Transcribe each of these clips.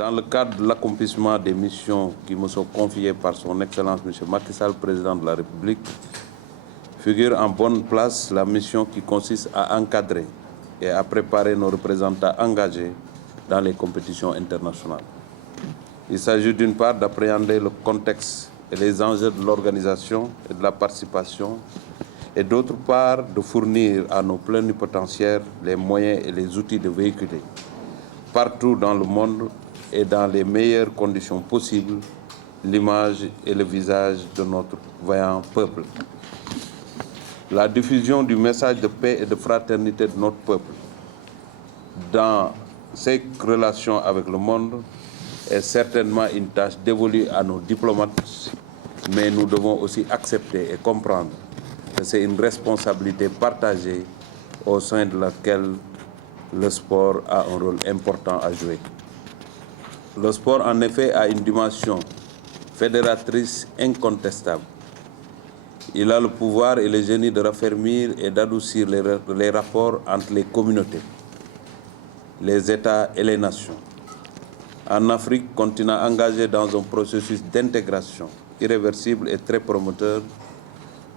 Dans le cadre de l'accomplissement des missions qui me sont confiées par son Excellence M. Macky Sall, Président de la République, figure en bonne place la mission qui consiste à encadrer et à préparer nos représentants engagés dans les compétitions internationales. Il s'agit d'une part d'appréhender le contexte et les enjeux de l'organisation et de la participation, et d'autre part de fournir à nos plénipotentiaires les moyens et les outils de véhiculer partout dans le monde et dans les meilleures conditions possibles l'image et le visage de notre vaillant peuple. La diffusion du message de paix et de fraternité de notre peuple dans ses relations avec le monde est certainement une tâche dévolue à nos diplomates, mais nous devons aussi accepter et comprendre que c'est une responsabilité partagée au sein de laquelle le sport a un rôle important à jouer. Le sport, en effet, a une dimension fédératrice incontestable. Il a le pouvoir et le génie de raffermir et d'adoucir les rapports entre les communautés, les États et les nations. En Afrique, continent engagé dans un processus d'intégration irréversible et très promoteur,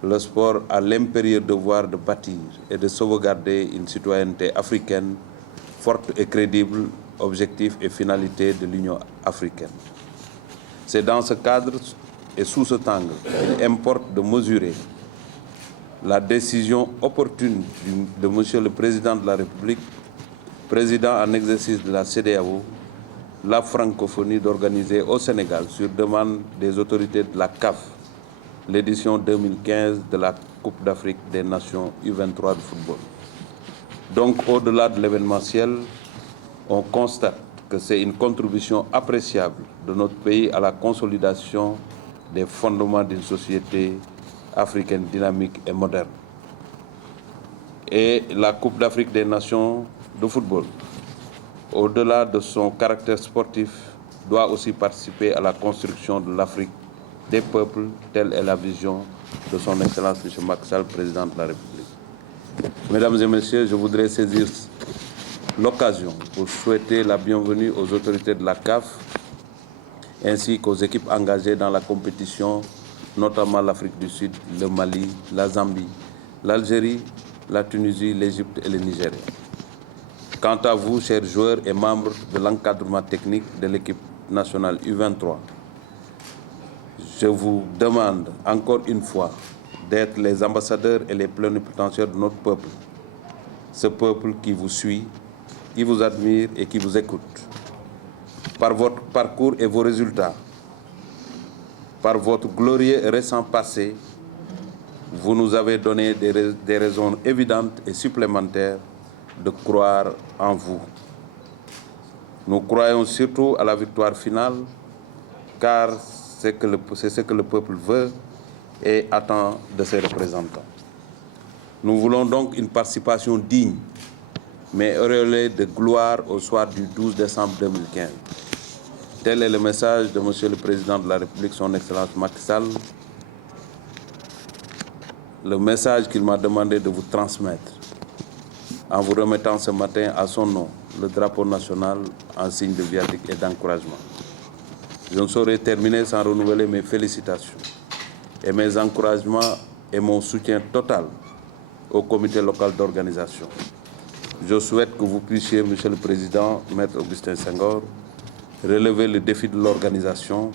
le sport a l'impérieux devoir de bâtir et de sauvegarder une citoyenneté africaine forte et crédible, objectif et finalité de l'Union africaine. C'est dans ce cadre et sous cet angle qu'il importe de mesurer la décision opportune de M. le Président de la République, président en exercice de la CEDEAO, la francophonie d'organiser au Sénégal, sur demande des autorités de la CAF, l'édition 2015 de la Coupe d'Afrique des Nations U23 de football. Donc, au-delà de l'événementiel, on constate que c'est une contribution appréciable de notre pays à la consolidation des fondements d'une société africaine dynamique et moderne. Et la Coupe d'Afrique des Nations de football, au-delà de son caractère sportif, doit aussi participer à la construction de l'Afrique des peuples, telle est la vision de son Excellence M. Macky Sall, Président de la République. Mesdames et Messieurs, je voudrais saisir l'occasion pour souhaiter la bienvenue aux autorités de la CAF ainsi qu'aux équipes engagées dans la compétition, notamment l'Afrique du Sud, le Mali, la Zambie, l'Algérie, la Tunisie, l'Égypte et le Nigeria. Quant à vous, chers joueurs et membres de l'encadrement technique de l'équipe nationale U23, je vous demande encore une fois d'être les ambassadeurs et les plénipotentiaires de notre peuple. Ce peuple qui vous suit, qui vous admire et qui vous écoute. Par votre parcours et vos résultats, par votre glorieux et récent passé, vous nous avez donné des raisons évidentes et supplémentaires de croire en vous. Nous croyons surtout à la victoire finale, car c'est ce que le peuple veut et attend de ses représentants. Nous voulons donc une participation digne, mais auréolée de gloire au soir du 12 décembre 2015. Tel est le message de M. le Président de la République, son Excellence Macky Sall, le message qu'il m'a demandé de vous transmettre en vous remettant ce matin à son nom le drapeau national en signe de viatique et d'encouragement. Je ne saurais terminer sans renouveler mes félicitations et mes encouragements et mon soutien total au comité local d'organisation. Je souhaite que vous puissiez, Monsieur le Président, Maître Augustin Senghor, relever le défi de l'organisation,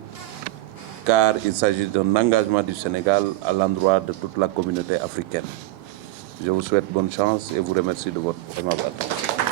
car il s'agit d'un engagement du Sénégal à l'endroit de toute la communauté africaine. Je vous souhaite bonne chance et vous remercie de votre aimable attention.